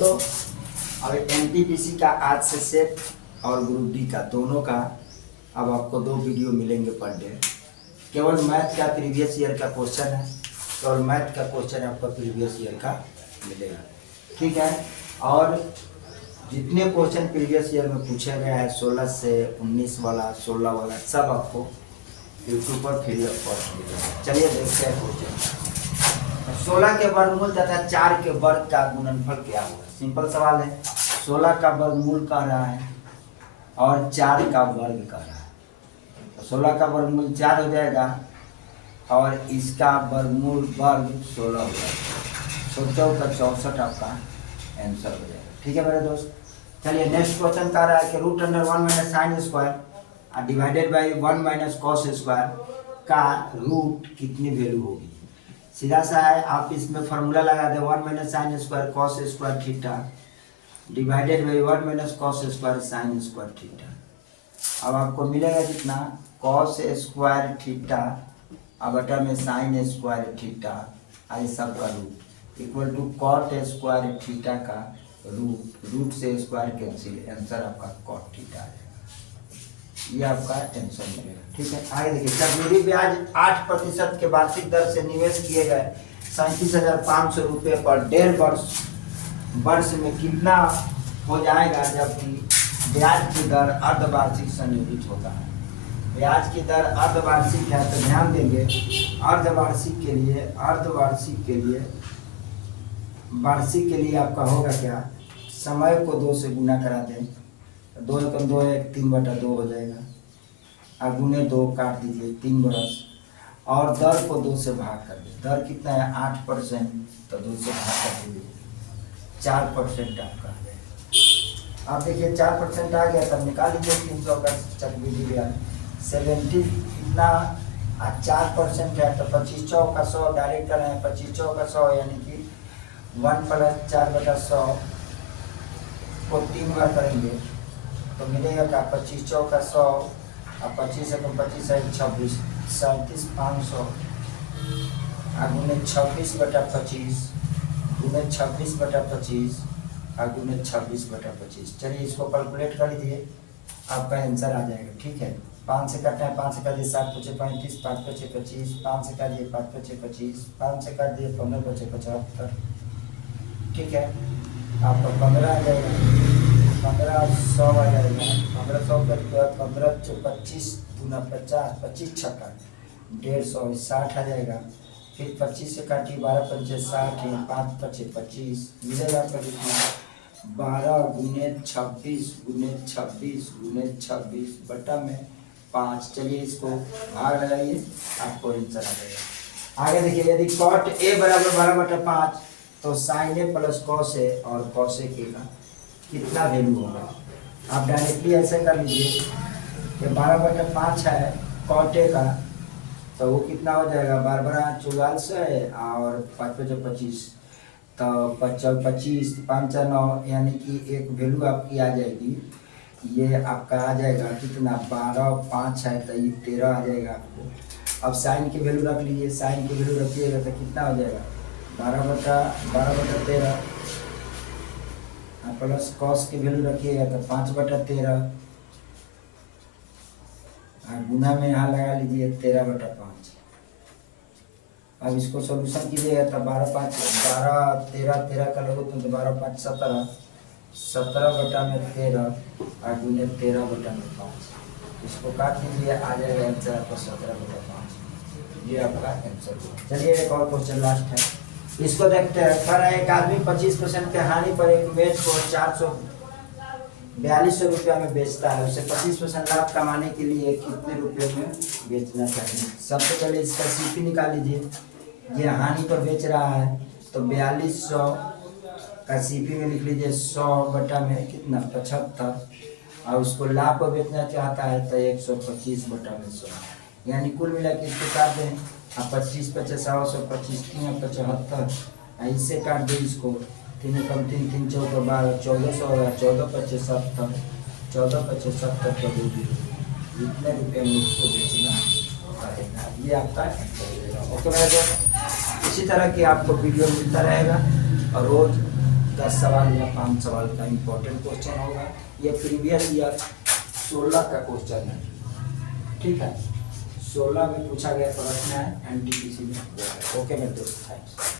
दोस्तों, और एनटीपीसी का आज से सेट और ग्रुप डी का दोनों का अब आपको 2 वीडियो मिलेंगे पर डे। केवल मैथ का प्रीवियस ईयर का क्वेश्चन है, केवल मैथ का क्वेश्चन आपका प्रीवियस ईयर का मिलेगा, ठीक है। और जितने क्वेश्चन प्रीवियस ईयर में पूछे गए हैं 16 से 19 वाला 16 वाला सब आपको यूट्यूब पर फ्री ऑफ कॉस्ट मिलेगा। चलिए देखते हैं क्वेश्चन। 16 के वर्गमूल तथा 4 के वर्ग का गुणनफल क्या होगा। सिंपल सवाल है। 16 का वर्गमूल कह रहा है और 4 का वर्ग कह रहा है, तो 16 का वर्गमूल 4 हो जाएगा और इसका वर्गमूल वर्ग 16 हो जाएगा। 16 का 64 आपका आंसर हो जाएगा, ठीक है मेरे दोस्त। चलिए नेक्स्ट क्वेश्चन कह रहा है कि root under 1 minus sine square divided by 1 minus cos square का रूट कितनी वैल्यू होगी। सीधा सा है, आप इसमें फार्मूला लगा दें 1 minus sine square cos square theta divided by 1 minus cos square sine square theta. अब आपको मिलेगा कितना, कॉस स्क्वायर थीटा अब बटा में साइन स्क्वायर थीटा आई सब का root equal to cot square theta का रूट से स्क्वायर कैंसिल, आंसर आपका कॉट थीटा आएगा। ये आपका आंसर मिलेगा, ठीक है। आगे देखिए, चक्रवृद्धि ब्याज 8% के वार्षिक दर से निवेश किए गए 37,500 रुपये पर 1.5 वर्ष में कितना हो जाएगा, जबकि ब्याज की दर अर्धवार्षिक संयोजित होता है। ब्याज की दर अर्धवार्षिक है तो ध्यान देंगे, अर्धवार्षिक के लिए आपका होगा क्या, समय को 2 से गुना करा दें, 2 एकम 2 1 3/2 हो जाएगा, और गुने 2 काट दीजिए 3 बरस, और दर को 2 से भाग कर दें। दर कितना है 8%, तो 2 से भाग कर दीजिए 4% आपका आ जाएगा। आप देखिए 4% आ गया, तब निकाल लीजिए 300 का चक्रवृद्धि ब्याज 70 कितना 4% है, तो 25 चौक का 100 डायरेक्ट कर रहे हैं, 25 चौक का 100 यानी कि 1 + 4/100 को 3 बार करेंगे तो मिलेगा का 25 चौक का 100 और 25 है 26 है 26 37,500 गुने 26/25 गुने 26/25 और गुने 26/25। चलिए इसको कैलकुलेट कर लीजिए, आपका आंसर आ जाएगा, ठीक है। 5 से काटना है, 5 से काट दिए 7 × 5 = 35, 5 × 5 = 25, 5 से काट दिए 5 × 5 = 25, 5 से काट दिए 15 × 5 = 75, ठीक है। आपका 15 आ जाएगा, 1500 आ जाएगा, 1500 के बाद 15 × 25 × 50 25 छक्का 150 60 आ जाएगा। फिर 25 से काटिए 12 × 5 = 60, 5 × 5 = 25 मिलेगा आपका कितना 12 गुने 26 गुने 26 गुने 26 बटा में 5। चलिए इसको भाग लगाइए, आपको आंसर आ जाएगा। आगे देखिए, यदि कॉट ए बराबर 12/5 तो sign A plus cos A और कॉस ए का कितना वैल्यू होगा। आप डायरेक्टली ऐसे कर लीजिए कि 12/5 है कॉट ए का, तो वो कितना हो जाएगा 12 × 44 है और 5 × 5 = 25, तो 25 5 × 9 यानी कि एक वैल्यू आपकी आ जाएगी। ये आपका आ जाएगा कितना 12 5 है तो ये 13 आ जाएगा आपको। अब साइन की वैल्यू रख लीजिए, साइन की वैल्यू रखिएगा तो कितना हो जाएगा 12/13 प्लस कॉस की वैल्यू रखिएगा तो 5/13 और गुना में यहाँ लगा लीजिए 13/5। अब इसको सॉल्यूशन कीजिएगा तो 12 5 12 13 13 का लगो तो 12 5 17 17/13 और गुने 13/5। इसको काट लीजिए, आ जाएगा आंसर आपका 17/5। ये आपका आंसर हुआ। चलिए एक और क्वेश्चन लास्ट है, इसको देखते हैं। कह रहा है एक आदमी 25% के हानि पर एक मेज को 442 रुपया में बेचता है, उसे 25% लाभ कमाने के लिए कितने रुपये में बेचना चाहिए। सबसे पहले इसका सीपी निकाल लीजिए। ये हानि पर बेच रहा है तो 4200 का सीपी में लिख लीजिए 100 बटा में कितना 75, और उसको लाभ पर बेचना चाहता है तो 125 बटा में 100, यानी कुल मिला के इसको काट दें। 25 × 5 = 100 25 × 3 = 75, इससे काट दें इसको 3 × 3 = 3 × 4 = 12 1400 होगा, 14 × 5 = 70 14 × 5 = 70 का जितने रुपये में उसको बेचना रहेगा। ये आपका ओके मेरे दोस्त। इसी तरह की आपको वीडियो मिलता रहेगा और रोज 10 सवाल या 5 सवाल का इम्पोर्टेंट क्वेश्चन होगा। ये प्रीवियस ईयर 16 का क्वेश्चन है, ठीक है। 16 में पूछा गया प्रश्न है, एनटीपीसी में। ओके मेरे दोस्त, थैंक्स।